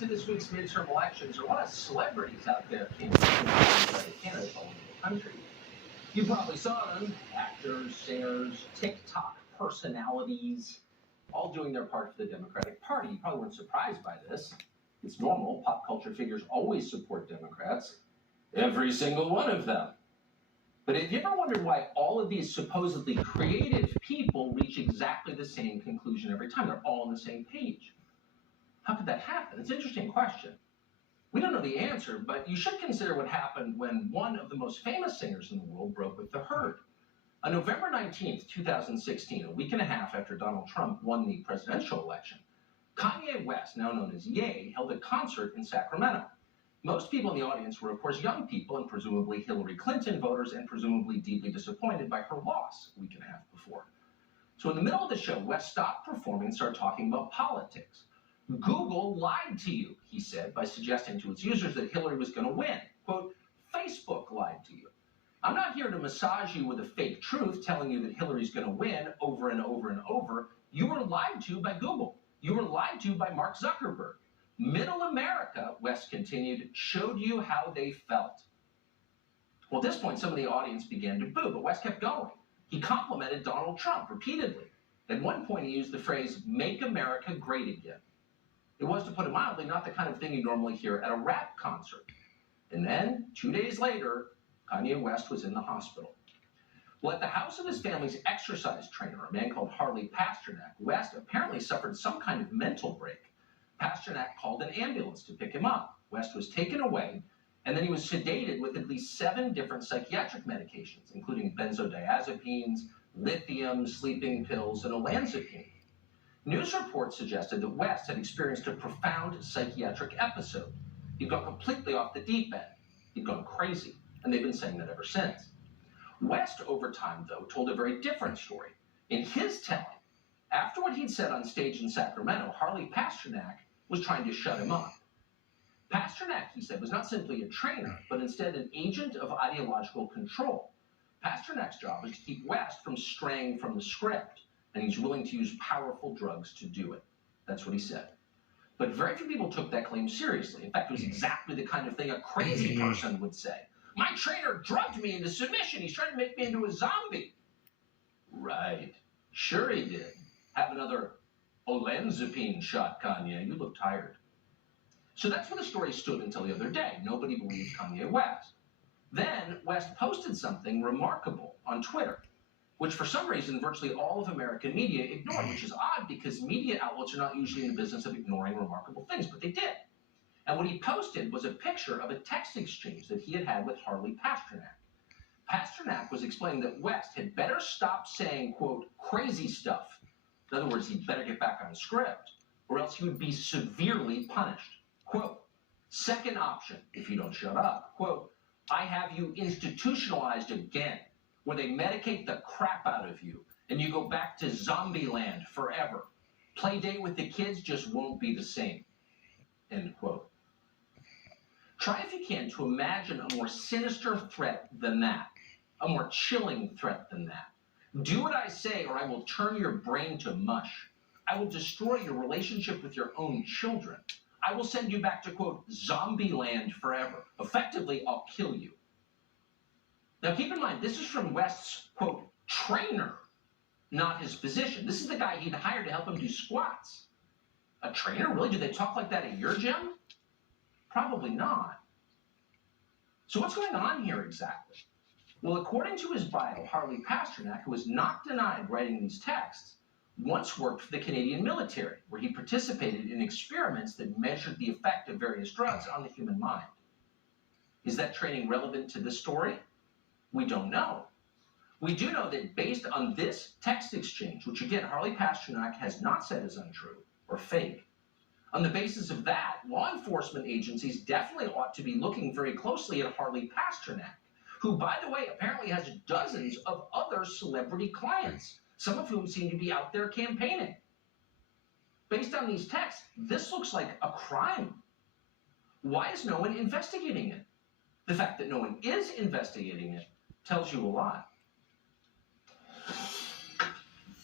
to this week's midterm elections, there are a lot of celebrities out there campaigning candidates all over the country. You probably saw them, actors, singers, TikTok personalities, all doing their part for the Democratic Party. You probably weren't surprised by this. It's normal. Pop culture figures always support Democrats. Every single one of them. But have you ever wondered why all of these supposedly creative people reach exactly the same conclusion every time? They're all on the same page. How could that happen? It's an interesting question. We don't know the answer, but you should consider what happened when one of the most famous singers in the world broke with the herd. On November 19th, 2016, a week and a half after Donald Trump won the presidential election, Kanye West, now known as Ye, held a concert in Sacramento. Most people in the audience were, of course, young people and presumably Hillary Clinton voters and presumably deeply disappointed by her loss a week and a half before. So in the middle of the show, West stopped performing and started talking about politics. Google lied to you, he said, by suggesting to its users that Hillary was going to win. Quote, Facebook lied to you. I'm not here to massage you with a fake truth telling you that Hillary's going to win over and over and over. You were lied to by Google. You were lied to by Mark Zuckerberg. Middle America, West continued, showed you how they felt. Well, at this point, some of the audience began to boo, but West kept going. He complimented Donald Trump repeatedly. At one point, he used the phrase, "Make America Great Again." It was, to put it mildly, not the kind of thing you normally hear at a rap concert. And then, 2 days later, Kanye West was in the hospital. Well, at the house of his family's exercise trainer, a man called Harley Pasternak, West apparently suffered some kind of mental break. Pasternak called an ambulance to pick him up. West was taken away, and then he was sedated with at least 7 different psychiatric medications, including benzodiazepines, lithium, sleeping pills, and olanzapine. News reports suggested that West had experienced a profound psychiatric episode. He'd gone completely off the deep end. He'd gone crazy, and they've been saying that ever since. West, over time, though, told a very different story. In his telling, after what he'd said on stage in Sacramento, Harley Pasternak was trying to shut him up. Pasternak, he said, was not simply a trainer, but instead an agent of ideological control. Pasternak's job was to keep West from straying from the script, and he's willing to use powerful drugs to do it. That's what he said. But very few people took that claim seriously. In fact, it was exactly the kind of thing a crazy person would say. My trainer drugged me into submission. He's trying to make me into a zombie. Right. Sure he did. Have another olanzapine shot, Kanye. You look tired. So that's where the story stood until the other day. Nobody believed Kanye West. Then West posted something remarkable on Twitter, which for some reason virtually all of American media ignored, which is odd because media outlets are not usually in the business of ignoring remarkable things, but they did. And what he posted was a picture of a text exchange that he had had with Harley Pasternak. Pasternak was explaining that West had better stop saying, quote, crazy stuff. In other words, he'd better get back on script, or else he would be severely punished. Quote, second option, if you don't shut up, quote, I have you institutionalized again, where they medicate the crap out of you, and you go back to zombie land forever. Play date with the kids just won't be the same. End quote. Try if you can to imagine a more sinister threat than that, a more chilling threat than that. Do what I say or I will turn your brain to mush. I will destroy your relationship with your own children. I will send you back to, quote, zombie land forever. Effectively, I'll kill you. Now, keep in mind, this is from West's, quote, trainer, not his physician. This is the guy he'd hired to help him do squats. A trainer? Really? Do they talk like that at your gym? Probably not. So what's going on here exactly? Well, according to his bio, Harley Pasternak, who was not denied writing these texts, once worked for the Canadian military, where he participated in experiments that measured the effect of various drugs on the human mind. Is that training relevant to this story? We don't know. We do know that based on this text exchange, which again, Harley Pasternak has not said is untrue or fake, on the basis of that, law enforcement agencies definitely ought to be looking very closely at Harley Pasternak, who, by the way, apparently has dozens of other celebrity clients, some of whom seem to be out there campaigning. Based on these texts, this looks like a crime. Why is no one investigating it? The fact that no one is investigating it tells you a lot.